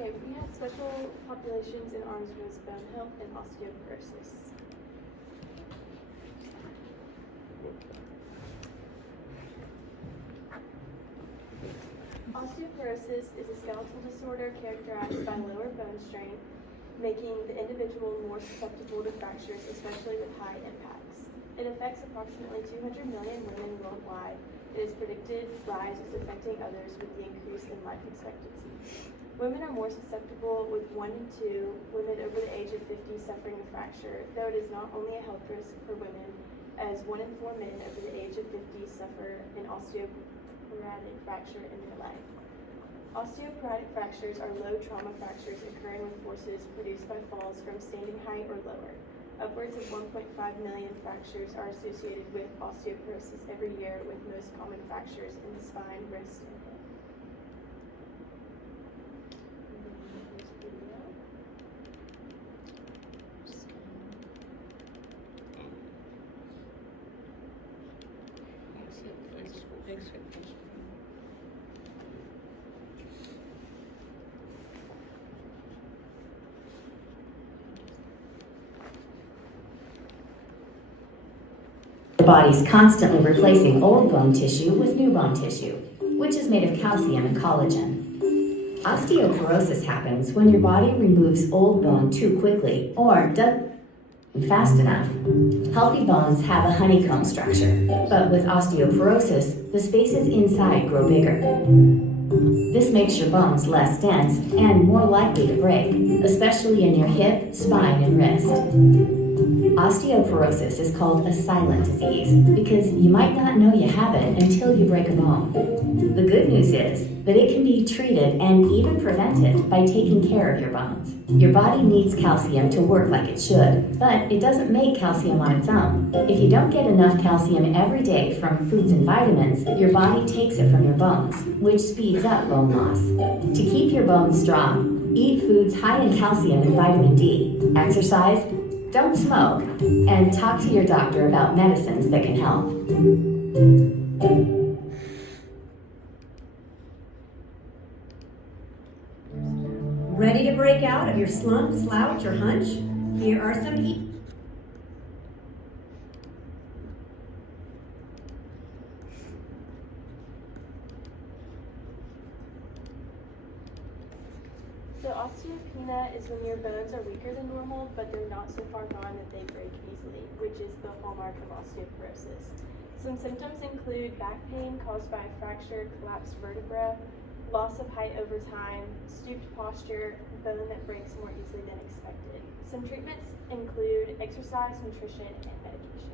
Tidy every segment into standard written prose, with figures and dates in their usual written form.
Okay, we have special populations in arms race, bone health, and osteoporosis. Osteoporosis is a skeletal disorder characterized by lower bone strength, making the individual more susceptible to fractures, especially with high impacts. It affects approximately 200 million women worldwide. It is predicted rise is affecting others with the increase in life expectancy. Women are more susceptible, with 1 in 2 women over the age of 50 suffering a fracture, though it is not only a health risk for women, as 1 in 4 men over the age of 50 suffer an osteoporotic fracture in their life. Osteoporotic fractures are low trauma fractures occurring with forces produced by falls from standing height or lower. Upwards of 1.5 million fractures are associated with osteoporosis every year, with most common fractures in the spine, wrist, and hip. The body's constantly replacing old bone tissue with new bone tissue, which is made of calcium and collagen. Osteoporosis happens when your body removes old bone too quickly or doesn't fast enough. Healthy bones have a honeycomb structure, but with osteoporosis, the spaces inside grow bigger. This makes your bones less dense and more likely to break, especially in your hip, spine, and wrist. Osteoporosis is called a silent disease because you might not know you have it until you break a bone. The good news is that it can be treated and even prevented by taking care of your bones. Your body needs calcium to work like it should, but it doesn't make calcium on its own. If you don't get enough calcium every day from foods and vitamins, your body takes it from your bones, which speeds up bone loss. To keep your bones strong, eat foods high in calcium and vitamin D, exercise, don't smoke, and talk to your doctor about medicines that can help. Ready to break out of your slump, slouch, or hunch? Here are some So osteopenia is when your bones are weaker than normal, but they're not so far gone that they break easily, which is the hallmark of osteoporosis. Some symptoms include back pain caused by a fractured, collapsed vertebra, loss of height over time, stooped posture, bone that breaks more easily than expected. Some treatments include exercise, nutrition, and medication.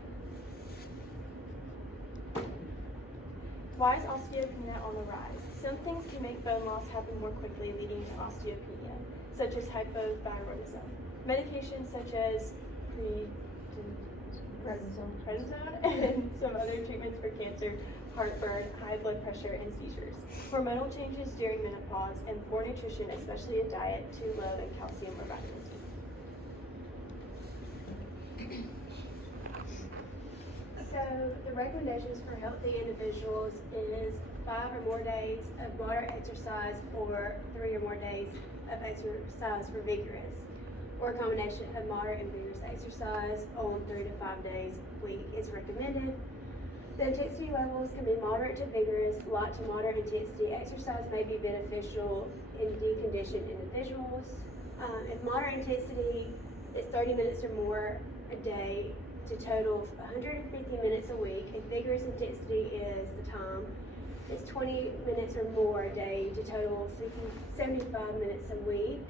Why is osteopenia on the rise? Some things can make bone loss happen more quickly, leading to osteopenia, such as hypothyroidism. Medications such as prednisone and some other treatments for cancer, heartburn, high blood pressure, and seizures. Hormonal changes during menopause, and poor nutrition, especially a diet too low in calcium or vitamin D. So the recommendations for healthy individuals is 5 or more days of moderate exercise or 3 or more days of exercise for vigorous, or a combination of moderate and vigorous exercise on 3 to 5 days a week is recommended. The intensity levels can be moderate to vigorous. Light to moderate intensity exercise may be beneficial in deconditioned individuals. If moderate intensity is 30 minutes or more a day, to total 150 minutes a week. If vigorous intensity is the time, it's 20 minutes or more a day to total 75 minutes a week.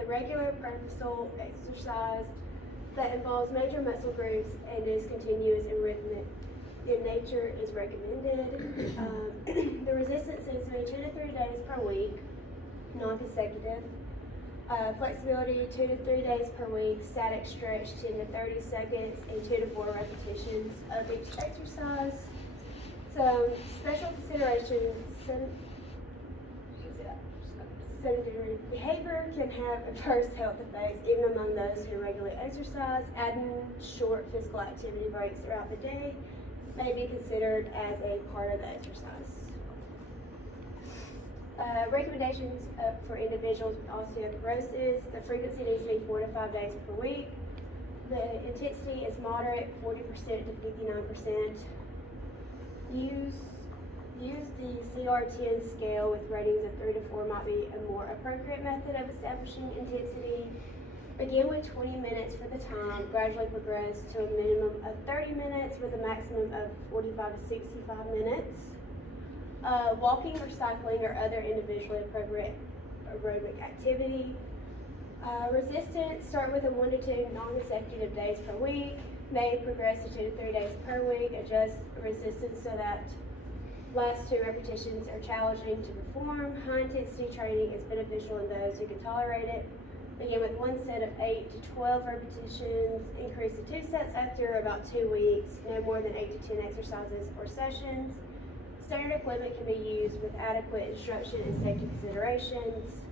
The regular purposeful exercise that involves major muscle groups and is continuous and rhythmic in nature is recommended. The resistance is 2 to 3 days per week, non-consecutive. Flexibility 2 to 3 days per week, static stretch 10 to 30 seconds, and 2 to 4 repetitions of each exercise. So special considerations, sedentary behavior can have adverse health effects even among those who regularly exercise. Adding short physical activity breaks throughout the day may be considered as a part of the exercise. Recommendations for individuals with osteoporosis: the frequency needs to be 4 to 5 days per week. The intensity is moderate, 40% to 59%. Use the CR10 scale with ratings of 3 to 4 might be a more appropriate method of establishing intensity. Begin with 20 minutes for the time, gradually progress to a minimum of 30 minutes with a maximum of 45 to 65 minutes. Walking or cycling or other individually appropriate aerobic activity. Resistance, start with 1 to 2 non-consecutive days per week, may progress to 2 to 3 days per week. Adjust resistance so that last 2 repetitions are challenging to perform. High intensity training is beneficial in those who can tolerate it. Begin with 1 set of 8 to 12 repetitions, increase to 2 sets after about 2 weeks, no more than 8 to 10 exercises or sessions. Standard equipment can be used with adequate instruction and safety considerations.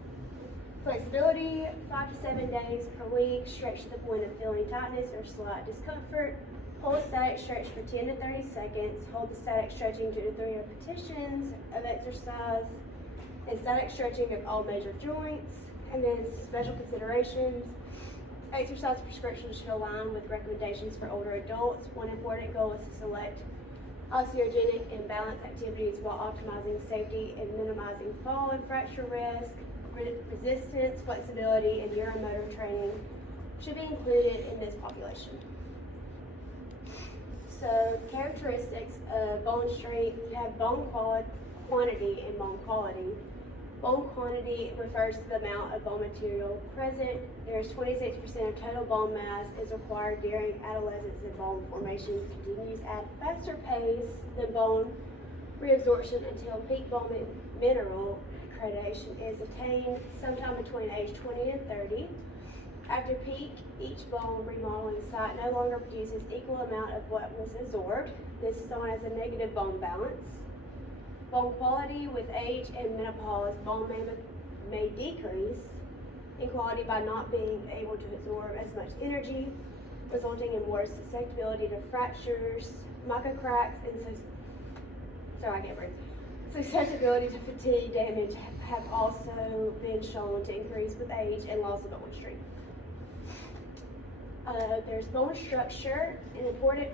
Flexibility, 5 to 7 days per week, stretch to the point of feeling tightness or slight discomfort. Hold static stretch for 10 to 30 seconds. Hold the static stretching 2 to 3 repetitions of exercise. And static stretching of all major joints. And then special considerations. Exercise prescriptions should align with recommendations for older adults. One important goal is to select osteogenic and balance activities while optimizing safety and minimizing fall and fracture risk. Resistance, flexibility, and neuromotor training should be included in this population. So, characteristics of bone strength: you have bone quantity and bone quality. Bone quantity refers to the amount of bone material present. There's 26% of total bone mass is required during adolescence, and bone formation continues at a faster pace than bone reabsorption until peak bone mineral accreditation is attained sometime between age 20 and 30. After peak, each bone remodeling site no longer produces equal amount of what was absorbed. This is known as a negative bone balance. Bone quality: with age and menopause, bone may decrease in quality by not being able to absorb as much energy, resulting in more susceptibility to fractures, microcracks, and susceptibility to fatigue damage have also been shown to increase with age and loss of bone strength. There's bone structure. An important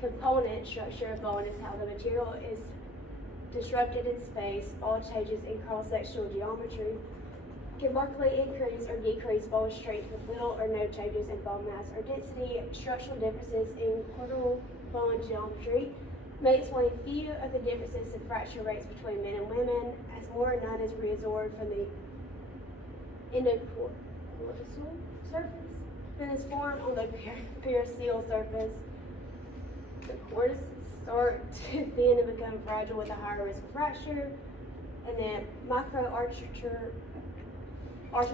component structure of bone is how the material is disrupted in space. All changes in cross-sectional geometry can markedly increase or decrease bone strength with little or no changes in bone mass or density. Structural differences in cortical bone geometry may explain few of the differences in fracture rates between men and women, as more or none is reabsorbed from the endocortical surface than is formed on the periosteal surface. The cortices start to thin and become fragile with a higher risk of fracture. And then microarchitecture of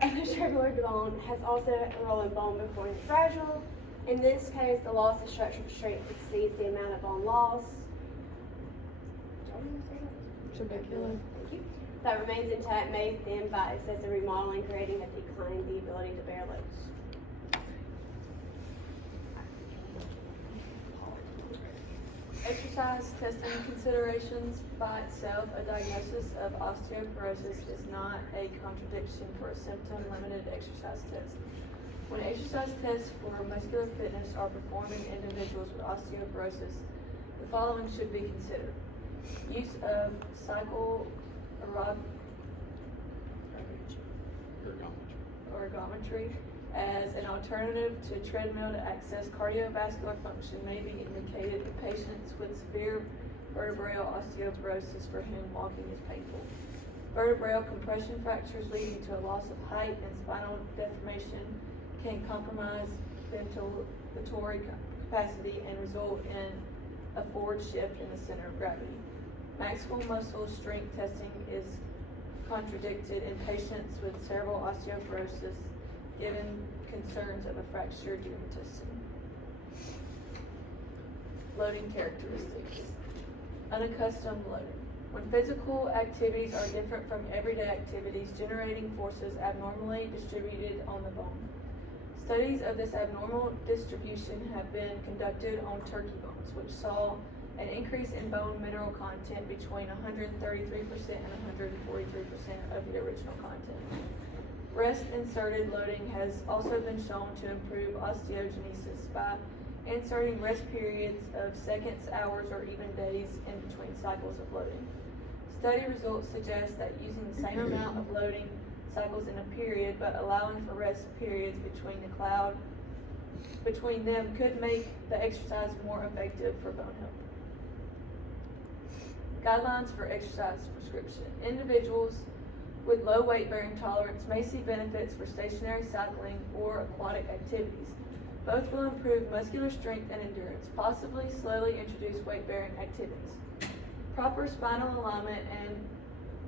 the tubular bone has also a role in bone becoming fragile. In this case, the loss of structural strength exceeds the amount of bone loss. Thank you. That remains intact may thin by excessive remodeling, creating a decline in the ability to bear loads. Exercise testing considerations: by itself, a diagnosis of osteoporosis is not a contradiction for a symptom-limited exercise test. When exercise tests for muscular fitness are performed in individuals with osteoporosis, the following should be considered: use of ergometry as an alternative to treadmill to access cardiovascular function may be indicated in patients with severe vertebral osteoporosis for whom walking is painful. Vertebral compression fractures leading to a loss of height and spinal deformation can compromise ventilatory capacity and result in a forward shift in the center of gravity. Maximal muscle strength testing is contradicted in patients with cerebral osteoporosis given concerns of a fracture during testing. Loading characteristics. Unaccustomed loading. When physical activities are different from everyday activities, generating forces abnormally distributed on the bone. Studies of this abnormal distribution have been conducted on turkey bones, which saw an increase in bone mineral content between 133% and 143% of the original content. Rest inserted loading has also been shown to improve osteogenesis by inserting rest periods of seconds, hours, or even days in between cycles of loading. Study results suggest that using the same amount of loading cycles in a period but allowing for rest periods between them could make the exercise more effective for bone health. Guidelines for exercise prescription. Individuals with low weight-bearing tolerance may see benefits for stationary cycling or aquatic activities. Both will improve muscular strength and endurance, possibly slowly introduce weight-bearing activities. Proper spinal alignment and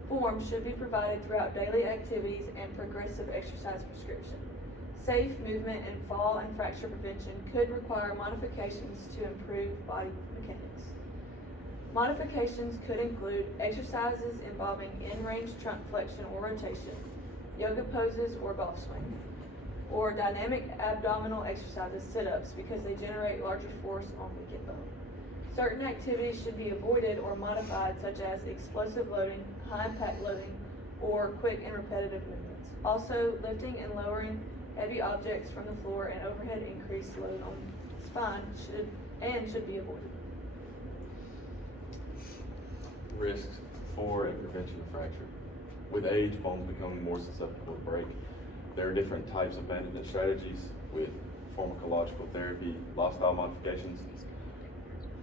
form should be provided throughout daily activities and progressive exercise prescription. Safe movement and fall and fracture prevention could require modifications to improve body mechanics. Modifications could include exercises involving in-range trunk flexion or rotation, yoga poses or golf swing, or dynamic abdominal exercises, sit-ups, because they generate larger force on weakened bone. Certain activities should be avoided or modified, such as explosive loading, high-impact loading, or quick and repetitive movements. Also, lifting and lowering heavy objects from the floor and overhead increased load on spine should be avoided. Risks for and prevention of fracture. With age, bones become more susceptible to break. There are different types of management strategies with pharmacological therapy, lifestyle modifications.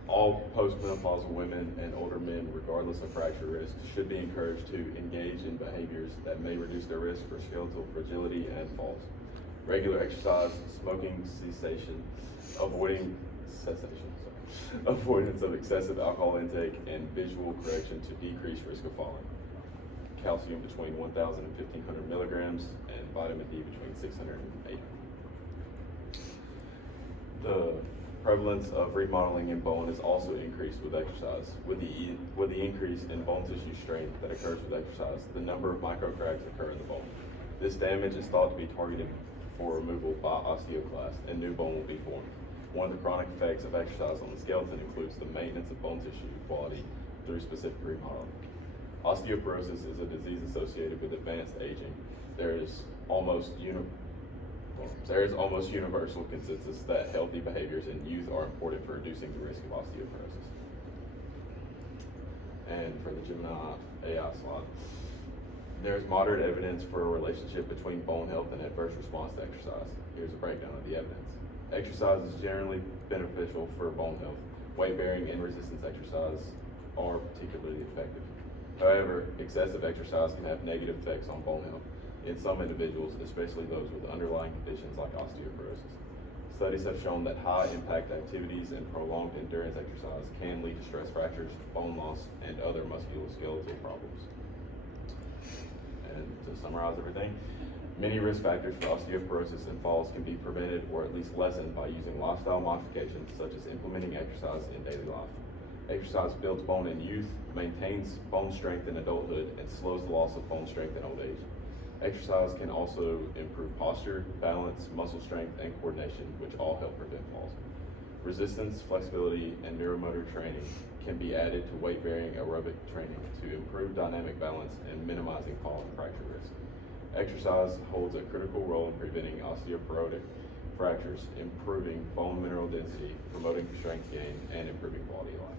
All postmenopausal women and older men, regardless of fracture risk, should be encouraged to engage in behaviors that may reduce their risk for skeletal fragility and falls. Regular exercise, smoking cessation, avoidance of excessive alcohol intake, and visual correction to decrease risk of falling. Calcium between 1,000 and 1,500 milligrams, and vitamin D between 600 and 800. The prevalence of remodeling in bone is also increased with exercise. With the increase in bone tissue strength that occurs with exercise, the number of microcracks occur in the bone. This damage is thought to be targeted for removal by osteoclasts, and new bone will be formed. One of the chronic effects of exercise on the skeleton includes the maintenance of bone tissue quality through specific remodeling. Osteoporosis is a disease associated with advanced aging. There is almost universal consensus that healthy behaviors in youth are important for reducing the risk of osteoporosis. And for the Gemini AI slide, there's moderate evidence for a relationship between bone health and adverse response to exercise. Here's a breakdown of the evidence. Exercise is generally beneficial for bone health. Weight-bearing and resistance exercise are particularly effective. However, excessive exercise can have negative effects on bone health in some individuals, especially those with underlying conditions like osteoporosis. Studies have shown that high-impact activities and prolonged endurance exercise can lead to stress fractures, bone loss, and other musculoskeletal problems. And to summarize everything, many risk factors for osteoporosis and falls can be prevented or at least lessened by using lifestyle modifications such as implementing exercise in daily life. Exercise builds bone in youth, maintains bone strength in adulthood, and slows the loss of bone strength in old age. Exercise can also improve posture, balance, muscle strength, and coordination, which all help prevent falls. Resistance, flexibility, and neuromotor training can be added to weight-bearing aerobic training to improve dynamic balance and minimizing fall and fracture risk. Exercise holds a critical role in preventing osteoporotic fractures, improving bone mineral density, promoting strength gain, and improving quality of life.